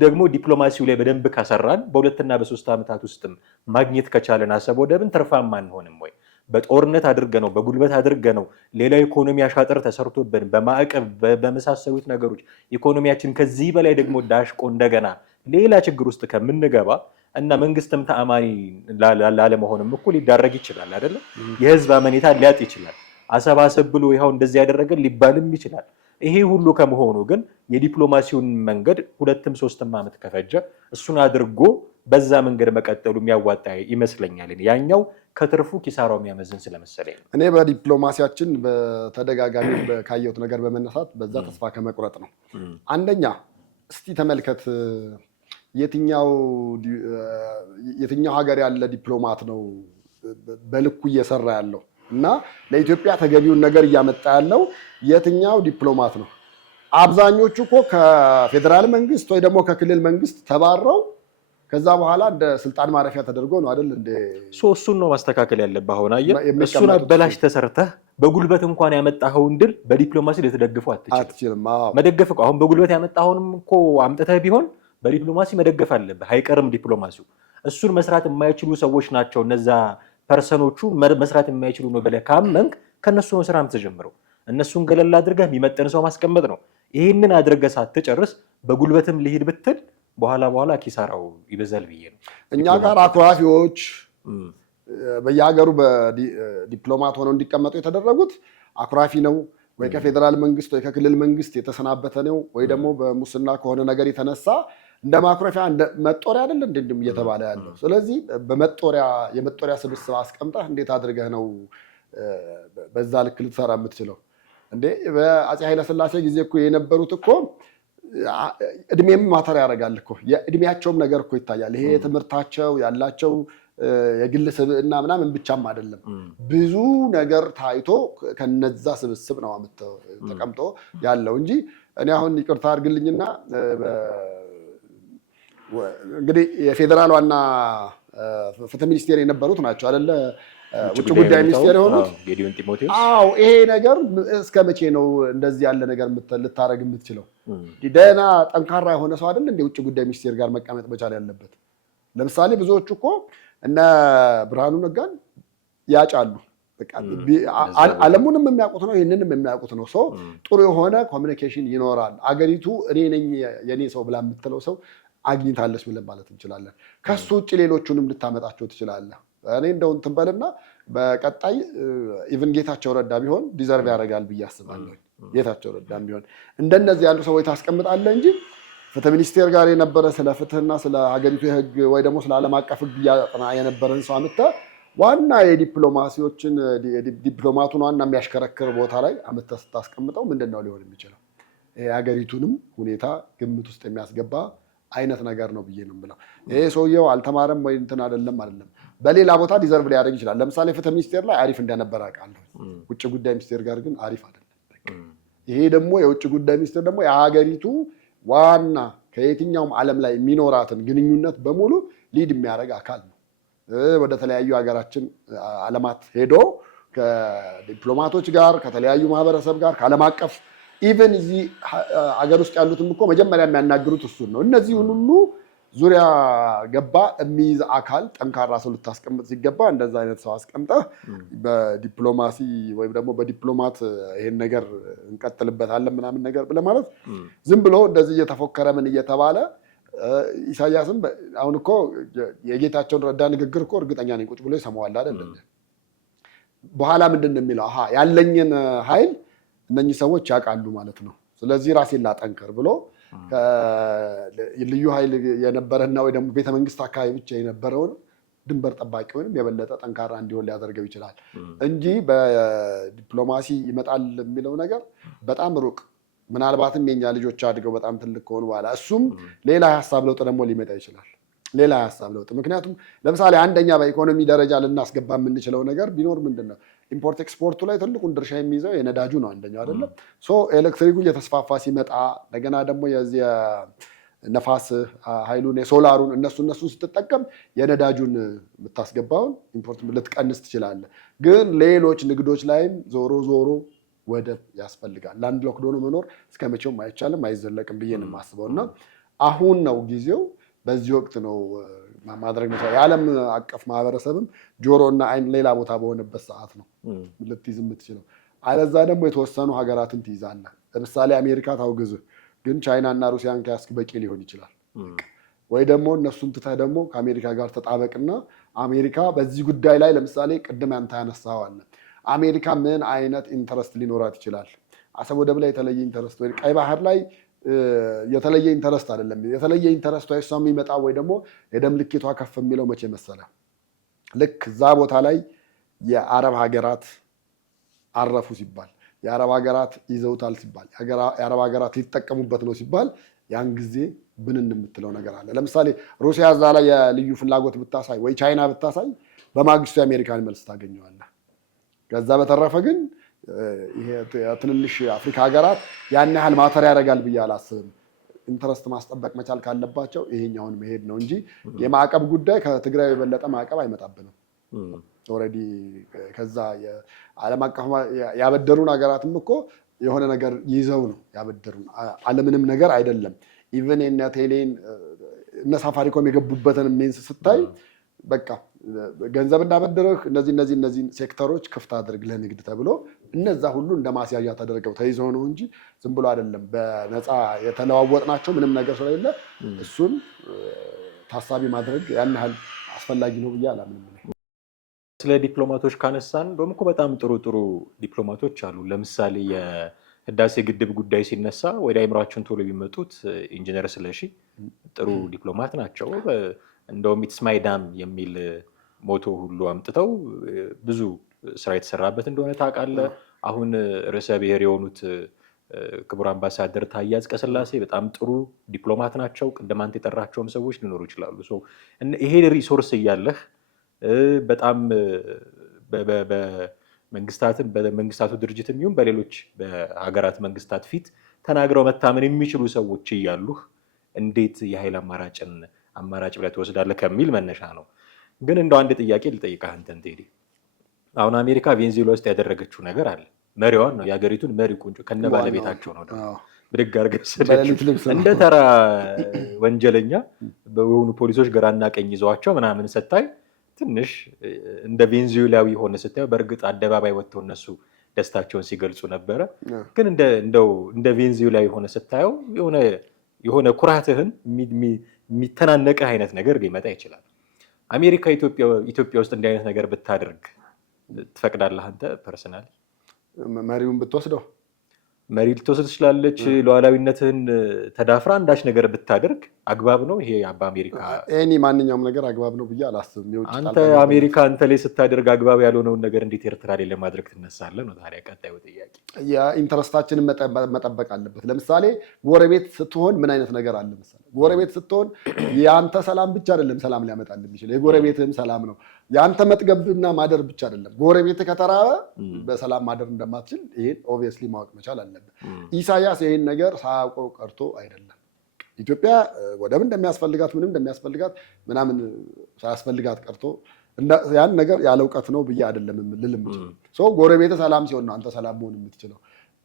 ደግሞ ዲፕሎማሲው ላይ በደንብ ካሰራን በ2 እና በ3 ዓመታት ውስጥም ማግኘት ከቻለን አሰብ ወደብን ትርፋማ አንሆንም ወይ? በጦርነት አድርገ ነው በጉልበት አድርገ ነው ሌላ ኢኮኖሚ አሻጥር ተሰርቶብን በማዕቀብ በመሳሰሉት ነገሮች ኢኮኖሚያችን ከዚህ በላይ ደግሞ ዳሽቆ እንደገና ሌላ ችግር ውስጥ ከምንገባ እና መንግስትም ተአማኒ ላለመሆንም እኮ ሊዳረግ ይችላል አይደለም። የህዝብ አመኔታ ሊያጥ ይችላል። አሰብ ብሎ ይኸው እንደዚህ ያደረገን ሊባልም ይችላል። ይሄ ሁሉ ከመሆኑ ግን የዲፕሎማሲውን መንገድ 2ም 3ም ዓመት ከፈጀ እሱን አድርጎ በዛ መንገድ መቀጠሉ የሚያዋጣ ይመስለኛል። ያኛው ከትርፉ ኪሳራው የሚያመዝን ስለመሰለኝ እኔ በዲፕሎማሲያችን በተደጋጋሚ ካየሁት ነገር በመነሳት በዛ ተስፋ ከመቁረጥ ነው። አንደኛ እስቲ ተመልከት፣ የትኛው ሀገር ያለ ዲፕሎማት ነው በልኩ እየሰራ ያለው እና ለኢትዮጵያ ተገቢውን ነገር እያመጣ ያለው የትኛው ዲፕሎማት ነው? አብዛኞቹ እኮ ከፌዴራል መንግስት ወይ ደግሞ ከክልል መንግስት ተባረው ከዛ በኋላ እንደ ስልጣን ማረፊያ ተደርጎ ነው አይደል እንደ እሱን ነው ማስተካከል ያለብህ። አሁን አየህ እሱን አበላሽ ተሰርተህ በጉልበት እንኳን ያመጣኸውን ድል በዲፕሎማሲ ልትደግፈው አትችልም። መደገፍ እኮ አሁን በጉልበት ያመጣኸውንም እኮ አምጥተህ ቢሆን በዲፕሎማሲ መደገፍ አለብህ። አይቀርም ዲፕሎማሲው። እሱን መስራት የማይችሉ ሰዎች ናቸው እነዛ ፐርሰኖቹ መስራት የማይችሉ ነው ብለህ ካመንክ ከነሱ ነው ስራ የምትጀምረው። እነሱን ገለል አድርገህ የሚመጥን ሰው ማስቀመጥ ነው። ይሄንን አድርገህ ሳትጨርስ በጉልበትም ልሂድ ብትል በኋላ ኪሳራው ይበዛል ብዬ ነው። እኛ ጋር አኩራፊዎች በየሀገሩ በዲፕሎማት ሆነው እንዲቀመጡ የተደረጉት አኩራፊ ነው ወይ ከፌዴራል መንግስት ወይ ከክልል መንግስት የተሰናበተ ነው ወይ ደግሞ በሙስና ከሆነ ነገር የተነሳ እንደ ማኩረፊያ እንደ መጦሪያ አይደል እንዴም እየተባለ ያለው። ስለዚህ የመጦሪያ ስብስብ አስቀምጠህ እንዴት አድርገህ ነው በዛ ልክ ልትሰራ የምትችለው እንዴ? በአፄ ኃይለሥላሴ ጊዜ እኮ የነበሩት እኮ እድሜም ማተር ያደርጋል እኮ የእድሜያቸውም ነገር እኮ ይታያል። ይሄ የትምህርታቸው ያላቸው የግል ስብዕና ምናምን ብቻም አይደለም፣ ብዙ ነገር ታይቶ ከነዛ ስብስብ ነው ተቀምጦ ያለው እንጂ እኔ አሁን ይቅርታ አድርግልኝና እንግዲህ የፌዴራል ዋና ፍትህ ሚኒስቴር የነበሩት ናቸው አይደለ ውጭ ጉዳይ ሚኒስቴር የሆኑት ጌዲዮን ጢሞቴዎስ። አዎ ይሄ ነገር እስከ መቼ ነው እንደዚህ ያለ ነገር ልታረግ የምትችለው? ደህና ጠንካራ የሆነ ሰው አይደል እንደ ውጭ ጉዳይ ሚኒስቴር ጋር መቀመጥ መቻል ያለበት? ለምሳሌ ብዙዎቹ እኮ እነ ብርሃኑ ነጋን ያጫሉ። በቃ ዓለሙንም የሚያውቁት ነው፣ ይህንንም የሚያውቁት ነው። ሰው ጥሩ የሆነ ኮሚኒኬሽን ይኖራል። አገሪቱ እኔ ነኝ የኔ ሰው ብላ የምትለው ሰው አግኝታለች ብለን ማለት እንችላለን። ከሱ ውጭ ሌሎቹንም ልታመጣቸው ትችላለህ። እኔ እንደው እንትን በልና በቀጣይ ኢቭን ጌታቸው ረዳ ቢሆን ዲዘርቭ ያደርጋል ብዬ አስባለሁ። ጌታቸው ረዳም ቢሆን እንደነዚህ ያሉ ሰዎች ታስቀምጣለህ እንጂ ፍትህ ሚኒስቴር ጋር የነበረ ስለ ፍትህና ስለ ሀገሪቱ የህግ ወይ ደግሞ ስለ ዓለም አቀፍ ህግ እያጠና የነበረን ሰው አምጥተህ ዋና ዲፕሎማቱን ዋና የሚያሽከረክር ቦታ ላይ አምጥተህ ስታስቀምጠው ምንድን ነው ሊሆን የሚችለው? የሀገሪቱንም ሁኔታ ግምት ውስጥ የሚያስገባ አይነት ነገር ነው ብዬ ነው የምለው። ይሄ ሰውየው አልተማረም ወይ እንትን አይደለም። በሌላ ቦታ ዲዘርቭ ሊያደርግ ይችላል። ለምሳሌ ፍትህ ሚኒስቴር ላይ አሪፍ እንደነበረ አውቃለሁ። ውጭ ጉዳይ ሚኒስቴር ጋር ግን አሪፍ አይደለም። ይሄ ደግሞ የውጭ ጉዳይ ሚኒስቴር ደግሞ የሀገሪቱ ዋና ከየትኛውም ዓለም ላይ የሚኖራትን ግንኙነት በሙሉ ሊድ የሚያደርግ አካል ነው። ወደ ተለያዩ ሀገራችን ዓለማት ሄዶ ከዲፕሎማቶች ጋር ከተለያዩ ማህበረሰብ ጋር ከዓለም አቀፍ ኢቨን እዚህ ሀገር ውስጥ ያሉትም እኮ መጀመሪያ የሚያናግሩት እሱን ነው። እነዚህን ሁሉ ዙሪያ ገባ የሚይዝ አካል ጠንካራ ሰው ልታስቀምጥ ሲገባ እንደዛ አይነት ሰው አስቀምጠህ በዲፕሎማሲ ወይም ደግሞ በዲፕሎማት ይሄን ነገር እንቀጥልበታለን ምናምን ነገር ብለህ ማለት ዝም ብሎ እንደዚህ እየተፎከረ ምን እየተባለ ኢሳያስም አሁን እኮ የጌታቸውን ረዳ ንግግር እኮ እርግጠኛ ነኝ ቁጭ ብሎ ይሰማዋል አይደል? በኋላ ምንድን ነው የሚለው? ያለኝን ኃይል እነኚህ ሰዎች ያውቃሉ ማለት ነው። ስለዚህ ራሴን ላጠንከር ብሎ ልዩ ኃይል የነበረና ወይ ደግሞ ቤተመንግስት አካባቢ ብቻ የነበረውን ድንበር ጠባቂውንም የበለጠ ጠንካራ እንዲሆን ሊያደርገው ይችላል እንጂ በዲፕሎማሲ ይመጣል የሚለው ነገር በጣም ሩቅ። ምናልባትም የኛ ልጆች አድገው በጣም ትልቅ ከሆኑ በኋላ እሱም ሌላ ሀሳብ ለውጥ ደግሞ ሊመጣ ይችላል። ሌላ ሀሳብ ለውጥ ምክንያቱም ለምሳሌ አንደኛ በኢኮኖሚ ደረጃ ልናስገባ የምንችለው ነገር ቢኖር ምንድን ነው? ኢምፖርት ኤክስፖርቱ ላይ ትልቁን ድርሻ የሚይዘው የነዳጁ ነው አንደኛው አይደለም። ኤሌክትሪኩ እየተስፋፋ ሲመጣ እንደገና ደግሞ የዚህ ነፋስ ኃይሉን የሶላሩን እነሱን ስትጠቀም የነዳጁን የምታስገባውን ኢምፖርት ልትቀንስ ትችላለህ። ግን ሌሎች ንግዶች ላይም ዞሮ ወደብ ያስፈልጋል። ላንድ ሎክድ ሆኖ መኖር እስከ መቼውም አይቻልም፣ አይዘለቅም ብዬ ነው የማስበው። እና አሁን ነው ጊዜው፣ በዚህ ወቅት ነው ማድረግ መቻል። የዓለም አቀፍ ማህበረሰብም ጆሮና አይን ሌላ ቦታ በሆነበት ሰዓት ነው ልትይዝ የምትችለው። አለዛ ደግሞ የተወሰኑ ሀገራትን ትይዛለህ። ለምሳሌ አሜሪካ ታውግዝህ፣ ግን ቻይና እና ሩሲያን ከያዝክ በቂ ሊሆን ይችላል። ወይ ደግሞ እነሱን ትተህ ደግሞ ከአሜሪካ ጋር ተጣበቅና አሜሪካ በዚህ ጉዳይ ላይ ለምሳሌ ቅድም ያንተ ያነሳኸው አለ አሜሪካ ምን አይነት ኢንተረስት ሊኖራት ይችላል? አሰብ ወደብ ላይ የተለየ ኢንተረስት ወይ ቀይ ባህር ላይ የተለየ ኢንተረስት አይደለም። የተለየ ኢንተረስት ወይ እሷ የሚመጣ ወይ ደግሞ የደም ልኬቷ ከፍ የሚለው መቼ መሰለ? ልክ እዛ ቦታ ላይ የአረብ ሀገራት አረፉ ሲባል፣ የአረብ ሀገራት ይዘውታል ሲባል፣ የአረብ ሀገራት ሊጠቀሙበት ነው ሲባል ያን ጊዜ ብንን የምትለው ነገር አለ። ለምሳሌ ሩሲያ እዛ ላይ የልዩ ፍላጎት ብታሳይ ወይ ቻይና ብታሳይ በማግስቱ የአሜሪካን መልስ ታገኘዋለህ። ከዛ በተረፈ ግን ይሄ ትንንሽ አፍሪካ ሀገራት ያን ያህል ማተር ያደርጋል ብዬ አላስብም። ኢንተረስት ማስጠበቅ መቻል ካለባቸው ይሄኛውን መሄድ ነው እንጂ የማዕቀብ ጉዳይ ከትግራይ የበለጠ ማዕቀብ አይመጣብንም። ኦልሬዲ ከዛ የዓለም አቀፍ ያበደሩን ሀገራትም እኮ የሆነ ነገር ይዘው ነው ያበደሩን፣ አለምንም ነገር አይደለም። ኢቨን የእነ ቴሌን እነ ሳፋሪኮም የገቡበትን ሜንስ ስታይ በቃ ገንዘብ እንዳበደረህ እነዚህ ሴክተሮች ክፍት አድርግ ለንግድ ተብሎ እነዛ ሁሉ እንደ ማስያዣ ተደርገው ተይዘው ነው እንጂ ዝም ብሎ አይደለም። በነፃ የተለዋወጥናቸው ምንም ነገር ስለሌለ እሱን ታሳቢ ማድረግ ያን ያህል አስፈላጊ ነው ብዬ አላምንም። ስለ ዲፕሎማቶች ካነሳን ደግሞ እኮ በጣም ጥሩ ዲፕሎማቶች አሉ። ለምሳሌ የህዳሴ ግድብ ጉዳይ ሲነሳ ወደ አይምሯችን ቶሎ የሚመጡት ኢንጂነር ስለሺ ጥሩ ዲፕሎማት ናቸው። እንደውም ኢትስ ማይ ዳም የሚል ሞቶ ሁሉ አምጥተው ብዙ ስራ የተሰራበት እንደሆነ ታውቃለህ። አሁን ርዕሰ ብሔር የሆኑት ክቡር አምባሳደር ታዬ አጽቀሥላሴ በጣም ጥሩ ዲፕሎማት ናቸው። ቅድም አንተ የጠራቸውም ሰዎች ሊኖሩ ይችላሉ። ይሄ ሪሶርስ እያለህ በጣም በመንግስታቱ ድርጅትም ይሁን በሌሎች በሀገራት መንግስታት ፊት ተናግረው መታመን የሚችሉ ሰዎች እያሉህ እንዴት የኃይል አማራጭ ብለህ ትወስዳለህ ከሚል መነሻ ነው። ግን እንደው አንድ ጥያቄ ልጠይቅህ አንተን ቴዲ። አሁን አሜሪካ ቬንዙዌላ ውስጥ ያደረገችው ነገር አለ። መሪዋን ነው የሀገሪቱን መሪ ቁንጮ ከነ ባለቤታቸው ነው ደግሞ ብድግ አድርገህ እንደ ተራ ወንጀለኛ በሆኑ ፖሊሶች ግራና ቀኝ ይዘዋቸው ምናምን ስታይ ትንሽ እንደ ቬንዙዌላዊ ሆነ ስታየው፣ በእርግጥ አደባባይ ወጥተው እነሱ ደስታቸውን ሲገልጹ ነበረ። ግን እንደ ቬንዙዌላዊ ሆነ ስታየው የሆነ ኩራትህን የሚተናነቅህ አይነት ነገር ሊመጣ ይችላል። አሜሪካ ኢትዮጵያ ውስጥ እንዲህ አይነት ነገር ብታደርግ ትፈቅዳለህ አንተ ፐርሰናል? መሪውን ብትወስደው መሪ ልትወስድ ትችላለች። ሉዓላዊነትህን ተዳፍራ አንዳች ነገር ብታደርግ አግባብ ነው ይሄ? በአሜሪካ ማንኛውም ነገር አግባብ ነው ብዬ አላስብም። አንተ አሜሪካ አንተ ላይ ስታደርግ አግባብ ያልሆነውን ነገር እንዴት ኤርትራ ላይ ለማድረግ ትነሳለህ ነው ታዲያ ቀጣዩ ጥያቄ። የኢንተረስታችንን መጠበቅ አለበት። ለምሳሌ ጎረቤት ስትሆን ምን አይነት ነገር አለ መሰለህ? ጎረቤት ስትሆን የአንተ ሰላም ብቻ አይደለም ሰላም ሊያመጣልህ የሚችል የጎረቤትህም ሰላም ነው። የአንተ መጥገብና ማደር ብቻ አይደለም። ጎረቤት ከተራበ በሰላም ማደር እንደማትችል ይሄን ኦብቪየስሊ ማወቅ መቻል አለበት። ኢሳያስ ይሄን ነገር ሳያውቀው ቀርቶ አይደለም። ኢትዮጵያ ወደብ እንደሚያስፈልጋት ምንም እንደሚያስፈልጋት ምናምን ሳያስፈልጋት ቀርቶ ያን ነገር ያለ እውቀት ነው ብዬ አይደለም ልልም ይችላል። ጎረቤት ሰላም ሲሆን ነው አንተ ሰላም መሆን የምትችለው።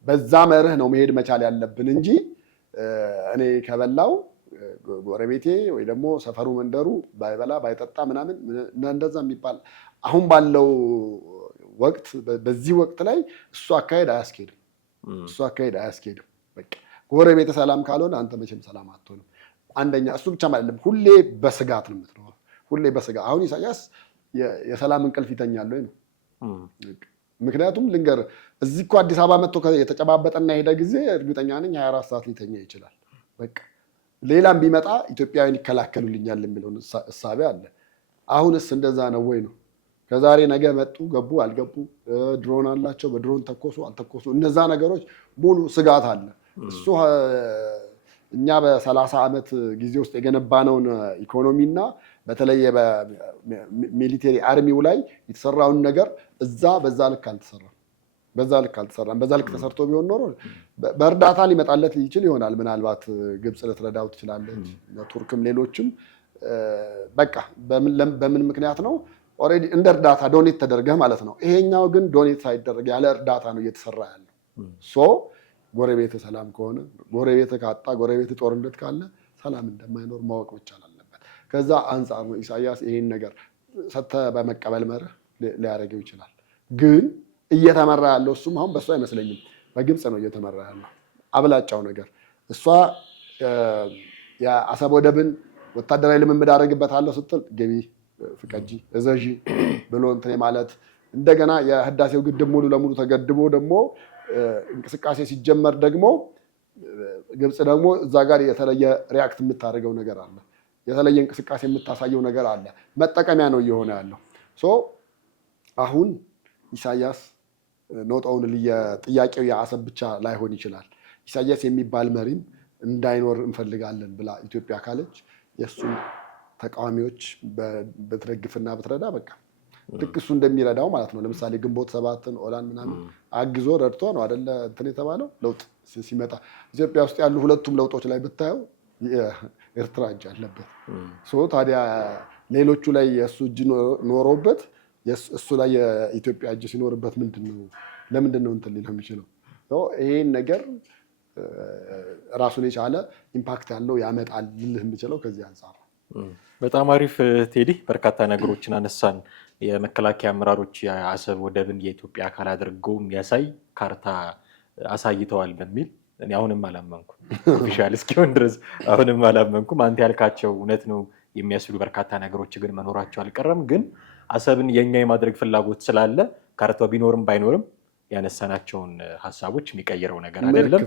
በዛ መርህ ነው መሄድ መቻል ያለብን እንጂ እኔ ከበላው ጎረቤቴ ወይ ደግሞ ሰፈሩ መንደሩ ባይበላ ባይጠጣ ምናምን እንደዛ የሚባል አሁን ባለው ወቅት በዚህ ወቅት ላይ እሱ አካሄድ አያስኬድም። በቃ ጎረቤት ሰላም ካልሆነ አንተ መቼም ሰላም አትሆንም። አንደኛ እሱ ብቻ አይደለም፣ ሁሌ በስጋት ነው የምትኖረው። ሁሌ በስጋት አሁን ኢሳያስ የሰላም እንቅልፍ ይተኛል ወይ ነው? ምክንያቱም ልንገር እዚህ እኮ አዲስ አበባ መጥቶ የተጨባበጠና የሄደ ጊዜ እርግጠኛ ነኝ 24 ሰዓት ሊተኛ ይችላል። በቃ ሌላም ቢመጣ ኢትዮጵያውያን ይከላከሉልኛል የሚለውን እሳቤ አለ። አሁንስ እንደዛ ነው ወይ ነው? ከዛሬ ነገ መጡ ገቡ አልገቡ፣ ድሮን አላቸው በድሮን ተኮሱ አልተኮሱ፣ እነዛ ነገሮች ሙሉ ስጋት አለ። እሱ እኛ በ30 ዓመት ጊዜ ውስጥ የገነባነውን ኢኮኖሚና በተለይ በሚሊቴሪ አርሚው ላይ የተሰራውን ነገር በዛ ልክ አልተሰራም። በዛ ልክ ተሰርቶ ቢሆን ኖሮ በእርዳታ ሊመጣለት ይችል ይሆናል። ምናልባት ግብፅ ልትረዳው ትችላለች፣ ቱርክም ሌሎችም። በቃ በምን ምክንያት ነው? ኦልሬዲ እንደ እርዳታ ዶኔት ተደርገህ ማለት ነው። ይሄኛው ግን ዶኔት ሳይደረግ ያለ እርዳታ ነው እየተሰራ ያለው። ጎረቤት ሰላም ከሆነ ጎረቤት ካጣ ጎረቤት ጦርነት ካለ ሰላም እንደማይኖር ማወቅ መቻል አለበት። ከዛ አንጻር ነው ኢሳያስ ይሄን ነገር ሰጥተህ በመቀበል መርህ ሊያደርገው ይችላል። ግን እየተመራ ያለው እሱም አሁን በእሱ አይመስለኝም፣ በግብፅ ነው እየተመራ ያለው አብላጫው ነገር። እሷ የአሰብ ወደብን ወታደራዊ ልምምድ አደርግበታለሁ ስትል ግቢ ፍቀጂ እዘዢ ብሎ እንትን ማለት፣ እንደገና የህዳሴው ግድብ ሙሉ ለሙሉ ተገድቦ ደግሞ እንቅስቃሴ ሲጀመር ደግሞ ግብፅ ደግሞ እዛ ጋር የተለየ ሪያክት የምታደርገው ነገር አለ፣ የተለየ እንቅስቃሴ የምታሳየው ነገር አለ። መጠቀሚያ ነው እየሆነ ያለው። አሁን ኢሳያስ ኖጣውን ጥያቄው የአሰብ ብቻ ላይሆን ይችላል። ኢሳያስ የሚባል መሪም እንዳይኖር እንፈልጋለን ብላ ኢትዮጵያ ካለች የእሱን ተቃዋሚዎች በትደግፍና ብትረዳ በቃ ልክ እሱ እንደሚረዳው ማለት ነው። ለምሳሌ ግንቦት ሰባትን ኦላን ምናምን አግዞ ረድቶ ነው አይደለ እንትን የተባለው ለውጥ ሲመጣ። ኢትዮጵያ ውስጥ ያሉ ሁለቱም ለውጦች ላይ ብታየው ኤርትራ እጅ አለበት። ታዲያ ሌሎቹ ላይ የእሱ እጅ ኖሮበት እሱ ላይ የኢትዮጵያ እጅ ሲኖርበት ለምንድን ነው እንትን ሊለው የሚችለው? ይሄን ነገር ራሱን የቻለ ኢምፓክት ያለው ያመጣል ልልህ የምችለው ከዚህ አንጻር ነው። በጣም አሪፍ ቴዲ፣ በርካታ ነገሮችን አነሳን። የመከላከያ አመራሮች የአሰብ ወደብን የኢትዮጵያ አካል አድርገው የሚያሳይ ካርታ አሳይተዋል በሚል እኔ አሁንም አላመንኩም። ኦፊሻል እስኪሆን ድረስ አሁንም አላመንኩም። አንተ ያልካቸው እውነት ነው የሚያስብሉ በርካታ ነገሮች ግን መኖራቸው አልቀረም። ግን አሰብን የኛ የማድረግ ፍላጎት ስላለ ካርታው ቢኖርም ባይኖርም ያነሳናቸውን ሀሳቦች የሚቀይረው ነገር አይደለም።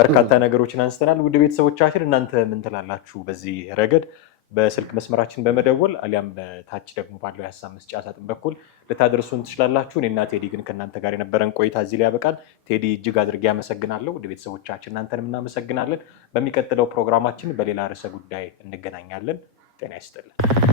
በርካታ ነገሮችን አንስተናል። ውድ ቤተሰቦቻችን እናንተ ምን ትላላችሁ በዚህ ረገድ? በስልክ መስመራችን በመደወል አሊያም በታች ደግሞ ባለው የሀሳብ መስጫ ሳጥን በኩል ልታደርሱን ትችላላችሁ። እኔና ቴዲ ግን ከእናንተ ጋር የነበረን ቆይታ እዚህ ላይ ያበቃል። ቴዲ እጅግ አድርጌ አመሰግናለሁ። ውድ ቤተሰቦቻችን እናንተንም እናመሰግናለን። በሚቀጥለው ፕሮግራማችን በሌላ ርዕሰ ጉዳይ እንገናኛለን። ጤና ይስጥልን።